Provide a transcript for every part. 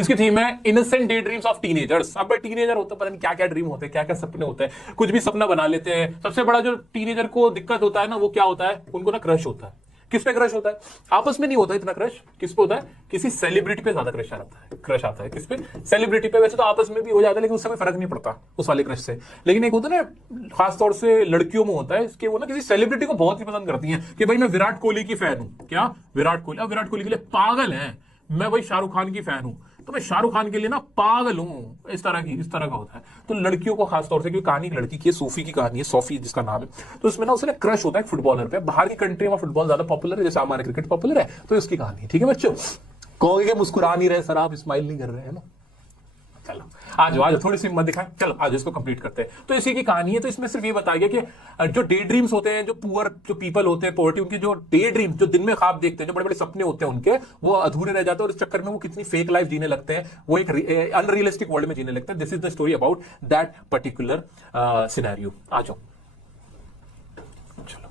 इसकी थीम है innocent day dreams of teenagers. अब भाई टीनेजर होता है, पता नहीं क्या क्या ड्रीम होते हैं, क्या क्या सपने होते हैं, कुछ भी सपना बना लेते हैं। सबसे बड़ा जो टीनेजर को दिक्कत होता है ना, वो क्या होता है, उनको ना क्रश होता है। किस पे क्रश होता है? आपस में नहीं होता इतना क्रश, किस पे होता है? किसी सेलिब्रिटी पे ज्यादा क्रश आता है। क्रश आता है किस पे? सेलिब्रिटी पे। वैसे तो आपस में भी हो जाता है, लेकिन उससे कोई फर्क नहीं पड़ता उस वाले क्रश से। लेकिन एक होता है ना, खासतौर से लड़कियों में होता है इसके, वो ना किसी सेलिब्रिटी को बहुत ही पसंद करती हैं कि भाई मैं विराट कोहली की फैन हूं। क्या विराट कोहली? अब विराट कोहली के लिए पागल है। मैं भाई शाहरुख खान की फैन हूं, तो मैं शाहरुख खान के लिए ना पागल हूं। इस तरह का होता है। तो लड़कियों को खासतौर से, क्योंकि कहानी एक लड़की की है, सोफी की कहानी है, सोफी जिसका नाम है। तो इसमें ना उसने क्रश होता है फुटबॉलर पे। बाहर की कंट्री में फुटबॉल ज्यादा पॉपुलर है, जैसे हमारे क्रिकेट पॉपुलर है, तो इसकी कहानी है। ठीक है बच्चों, कहोगे कि मुस्कुरा नहीं रहे सर आप, स्माइल नहीं कर रहे हैं ना। चलो आज थोड़ी सी हिम्मत दिखाएं। चलो आज इसको कंप्लीट करते हैं। तो इसी की कहानी है। तो इसमें सिर्फ ये बताया गया कि जो डे ड्रीम्स होते हैं, जो पुअर जो पीपल होते हैं, पोवर्टी, उनके जो डे ड्रीम, जो दिन में ख्वाब देखते हैं, जो बड़े बड़े सपने होते हैं उनके, वो अधूरे रह जाते हैं और इस चक्कर में वो कितनी फेक लाइफ जीने लगते हैं, वो एक अनरियलिस्टिक वर्ल्ड में जीने लगते हैं। This is the story about that particular scenario. आ जाओ, चलो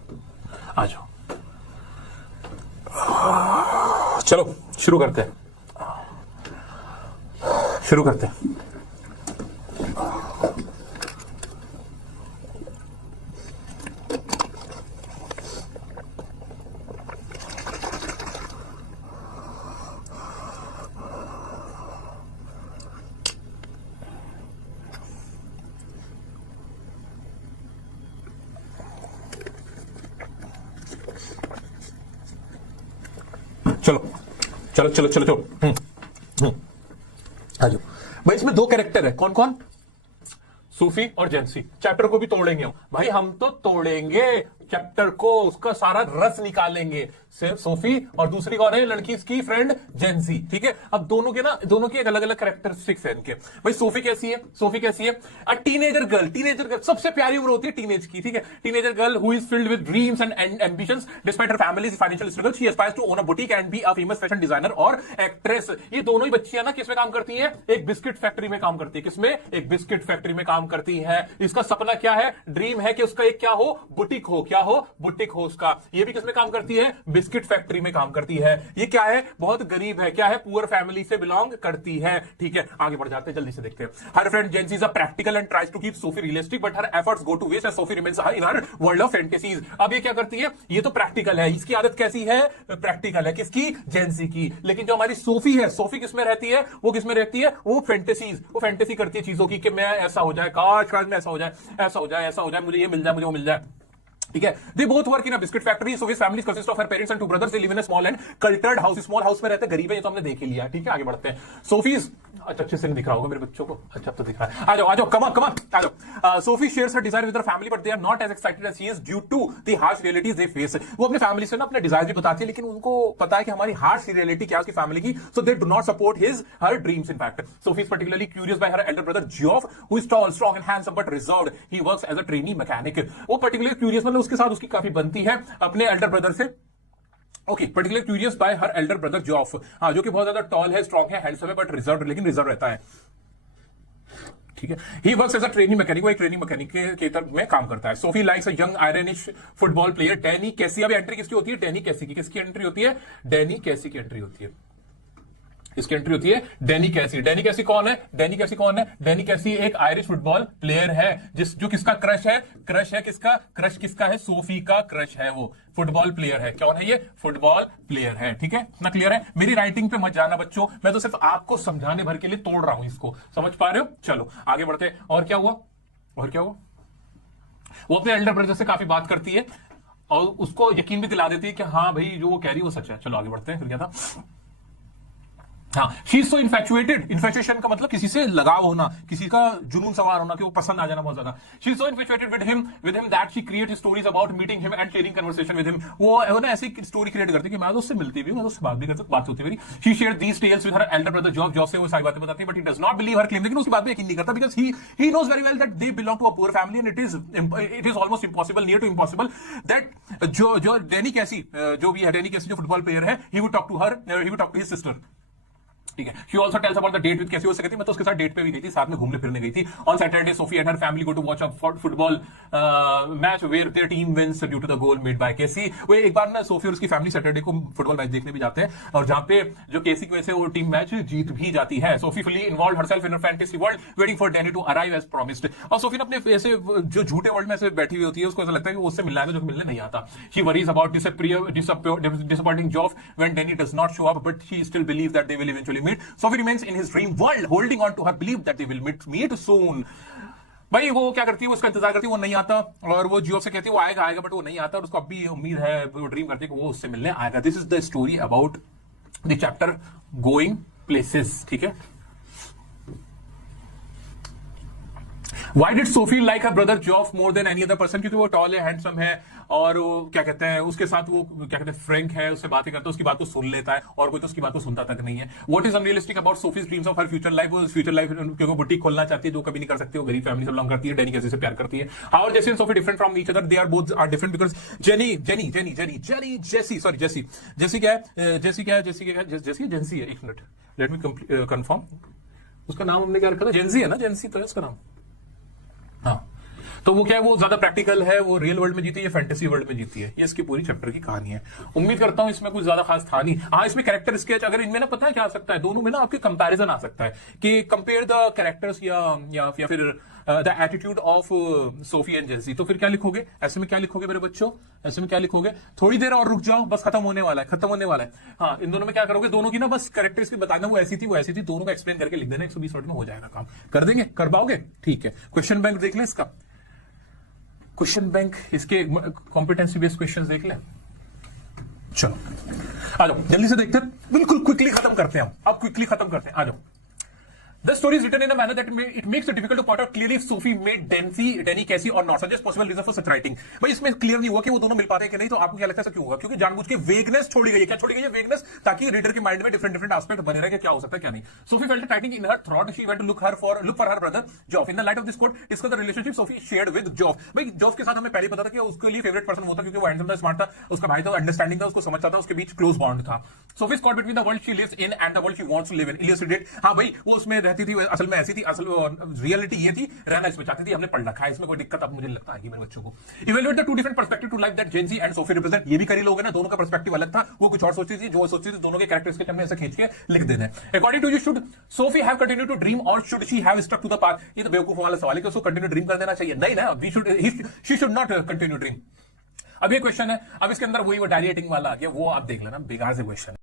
आ जाओ, चलो शुरू करते हैं। चलो आ जाओ भाई। इसमें दो कैरेक्टर है, कौन कौन? सूफी और जेंसी। चैप्टर को भी तोड़ेंगे हम भाई, हम तो तोड़ेंगे चैप्टर को, उसका सारा रस निकालेंगे। सिर्फ सोफी और दूसरी कौन है? लड़की इसकी फ्रेंड जेंसी। ठीक है, अब दोनों की एक अलग अलग कैरेक्टरिस्टिक्स है इनके। भाई सोफी कैसी है? अ टीनेजर गर्ल सबसे प्यारी उम्र होती है टीनेज की। ठीक है, teenager girl who is filled with dreams and ambitions despite her families financial struggle. She aspires to own a boutique and be a famous fashion designer और एक्ट्रेस। ये दोनों ही बच्चियां ना किसमें काम करती हैं? एक बिस्किट फैक्ट्री में काम करती है। किसमें? एक बिस्किट फैक्ट्री में काम करती है। इसका सपना क्या है? ड्रीम है कि उसका एक क्या हो? बुटीक हो। क्या हो? बुटीक हो उसका। ये भी किसमें काम करती है? बिस्किट फैक्ट्री में काम करती है। ये क्या है? बहुत गरीब है। क्या है? पुअर फैमिली से बिलोंग करती है। ठीक है, आगे बढ़ जाते हैं, जल्दी से देखते हैं। Her friend Jency is a practical and tries to keep Sophie realistic but her efforts go to waste as Sophie remains in her world of fantasies. अब ये क्या करती है? ये तो प्रैक्टिकल है, इसकी आदत कैसी है? प्रैक्टिकल है। किसकी? जेंसी की। लेकिन जो हमारी सोफी है, सोफी किसमें रहती है? वो किसमें रहती है? वो फैंटेसीज, वो फैंटेसी करती है चीजों की कि मैं ऐसा हो जाए, काश में ऐसा हो जाए, मुझे ये मिल जाए, मुझे वो मिल जाए। ठीक है, they both work in a biscuit factory. So his family consist of her parents and two brothers. They live in a small and cultured house. Small house में रहते हैं, गरीब है, ये तो हमने देख ही लिया। ठीक है, आगे बढ़ते हैं। सोफीज, अच्छा अच्छे से नहीं दिख रहा होगा मेरे बच्चों को, अच्छा अब तो दिख रहा है। आ जाओ कम ऑन आ जाओ। Sophie shares her desire with her family but they are not as excited as she is due to the harsh realities they face. वो अपने फैमिली से ना अपने डिजायर भी बताती है, लेकिन उनको पता है कि हमारी हार्श रियलिटी क्या है उसकी फैमिली की। So they do not support her dreams. In fact Sophie is particularly curious by her elder brother Geoff who is tall, strong and handsome but reserved. He works as a trainee mechanic. वो particularly curious, मतलब उसके साथ उसकी काफी बनती है अपने elder brother से। Okay, particular curious by her elder brother Geoff, हाँ, जो कि बहुत ज्यादा टॉल है, स्ट्रांग है, हैंडसम है, बट रिजर्व, लेकिन रिजर्व रहता है। ठीक है, he works as a training mechanic, वो एक ट्रेनिंग मैकेनिक के तरफ में काम करता है। Sophie likes a young Irish football player Danny Casey. अब एंट्री किसकी होती है? डैनी कैसी की। किसकी एंट्री होती है? डैनी कैसी की एंट्री होती है। इसकी एंट्री होती है डैनी कैसी। डैनी कैसी कौन है? डैनी कैसी एक आयरिश फुटबॉल प्लेयर है, जो किसका क्रश है? क्रश किसका है? सोफी का क्रश है। वो फुटबॉल प्लेयर है। कौन है ये? फुटबॉल प्लेयर है। ठीक है, इतना क्लियर है? मेरी राइटिंग पे मत जाना बच्चों, मैं तो सिर्फ आपको समझाने भर के लिए तोड़ रहा हूं इसको, समझ पा रहे हो? चलो आगे बढ़ते हैं। और क्या हुआ? वो अपने एल्डर ब्रदर से काफी बात करती है और उसको यकीन भी दिला देती है कि हाँ भाई जो वो कह रही है वो सच है। चलो आगे बढ़ते हैं। फिर क्या था? हाँ, she is so infatuated. Infatuation का मतलब किसी से लगाव होना, किसी का जुनून सवार होना, कि वो पसंद आ जाना बहुत ज्यादा। She is so infatuated with him that she create stories about meeting him and sharing conversation with him. वो ना ऐसी स्टोरी क्रिएट करती है कि मैं तो उससे मिलती भी हूं, मैं तो उससे बात भी करती हूं, बात होती है मेरी। She share these tales with her elder brother Job से वो सारी बातें बताती है, but he does not believe her claim. लेकिन उसकी बात में यकीन नहीं करता, because he knows very well that they belong to a poor family and it is almost impossible, near to impossible that जो डैनी कैसी जो भी है, डैनी कैसी जो फुटबॉल प्लेयर है, he would talk to his sister. ठीक है। She also tells about the date with Casey, उससे कहती मैं तो उसके साथ डेट पे भी गई थी, साथ में घूमने फिरने गई थी। On Saturday Sophie and her family go to watch a football match where their team wins due to the goal made by Casey. वो एक बार ना सोफी और उसकी फैमिली सैटरडे को फुटबॉल मैच देखने भी जाते हैं और जहां पे जो केसी की वजह से वो टीम मैच जीत भी जाती है। Sophie fully involve herself in fantasy world waiting for Danny to arrive as promised. और सोफी ने अपने ऐसे जो झूठे वर्ल्ड में ऐसे बैठी हुई होती है, उसको ऐसा लगता है कि वो उससे मिलना है जो मिलने नहीं आता। She worries about disappointing Geoff when Danny does not show up, but she still believes that they will eventually meet. Sophie remains in his dream world, holding on to her belief that they will meet soon. भाई वो क्या करती है, वो उसका इंतजार करती है, वो नहीं आता और वो जियो से कहती है वो आएगा आएगा, बट वो नहीं आता और उसको अब भी उम्मीद है, वो ड्रीम करती है कि वो उससे मिलने आएगा। This is the story about the chapter going places, ठीक है। Why did Sophie like her brother Geoff more than any other person? क्योंकि वो टॉल है, हैंडसम है और वो क्या कहते हैं, उसके साथ वो क्या कहते हैं फ्रैंक है, उससे बातें करता है, उसकी बात को सुन लेता है और कोई तो उसकी बात को सुनता तक नहीं है। What is unrealistic about Sophie's dreams of her future life? वो फ्यूचर लाइफ क्योंकि बुटीक खोलना चाहती है जो कभी नहीं कर सकती, वो गरीब फैमिली से बिलोंग करती है, डैनी कैसे से प्यार करती है। How are Jessie and Sophie different from each other? They are both are different because Jessie है, एक मिनट, लेट मी कंफर्म, उसका नाम हमने क्या रखा था, जेंसी है ना, जेंसी तो है उसका नाम। हाँ, तो वो क्या है, वो ज्यादा प्रैक्टिकल है, वो रियल वर्ल्ड में जीती है, फैंटेसी वर्ल्ड में जीती है। ये इसकी पूरी चैप्टर की कहानी है। उम्मीद करता हूं इसमें कुछ ज्यादा खास था नहीं। हाँ, इसमें कैरेक्टर स्केच, अगर इनमें ना पता है क्या आ सकता है, दोनों में ना आपके कंपैरिजन आ सकता है कि कंपेयर द कैरेक्टर्स या फिर the attitude of Sophie and Jency. तो फिर क्या लिखोगे, ऐसे में क्या लिखोगे मेरे बच्चों, ऐसे में क्या लिखोगे, थोड़ी देर और रुक जाओ, बस खत्म होने वाला है। हाँ, इन दोनों में क्या करोगे, दोनों की ना बस कैरेक्टर्स की बताना, वो ऐसी थी, दोनों को एक्सप्लेन करके लिख देना, 120 मिनट में हो जाएगा काम। कर देंगे, कर पाओगे, ठीक है। क्वेश्चन बैंक देख लें इसका, क्वेश्चन बैंक इसके कॉम्पिटेंसी बेस्ड क्वेश्चंस देख लें। चलो आ जाओ, जल्दी से देखते हैं, बिल्कुल क्विकली खत्म करते हैं, अब क्विकली खत्म करते हैं, आ जाओ। The story is written in a manner that it makes it difficult to point out clearly if Sophie made Danny, Cassie or not. Suggest possible reason for such writing. भाई इसमें क्लियर नहीं हुआ कि वो दोनों मिल पाते हैं कि नहीं, तो आपको क्या लगता है ऐसा क्यों होगा? क्योंकि जानबूझ के वेगनेस छोड़ी गई है। क्या छोड़ी गई है? वेगनेस, ताकि रीडर के माइंड में डिफरेंट एस्पेक्ट बने रहे कि क्या हो सकता है क्या नहीं। Sophie felt writing in her throat. She went to look for her brother Geoff. In the light of this quote, discuss the relationship Sophie shared with Geoff. भाई Geoff के साथ हमें पहले पता था कि उसके लिए फेवरेट पर्सन वो था क्योंकि वो हैंडसम था, स्मार्ट था, उसका भाई था, अंडरस्टैंडिंग था, उसको समझता था, उसके बीच क्लोज बॉन्ड था। Sophie's caught between the world she lives in and the world she wants to live in. Illustrated, हाँ भाई वो उसमें रहती थी, असल में ऐसी थी, असल रियलिटी ये थी, रहना इसमें चाहती थी, हमने पढ़ रखा है, इसमें कोई दिक्कत अब मुझे लगता है मेरे बच्चों को। Evaluate the two different perspective to life that Jency and Sophie represent. ये भी करी लोगे ना, दोनों का पर्सपेक्टिव अलग था, वो कुछ और सोचती थी, जो सोचती थी, दोनों के कैरेक्टर्स के हमने ऐसे खींच के लिख देना है। According to you, should Sophie have continue to dream और should she have stuck to the path? ये तो बेवकूफ वाला सवाल है कि उसको कंटिन्यू ड्रीम कर देना चाहिए। नहीं ना, she should not continue dream. अब ये क्वेश्चन है, अब इसके अंदर वही वो डायरी एटिंग वाला आ गया, वो आप देख लेना, बेकार से क्वेश्चन है।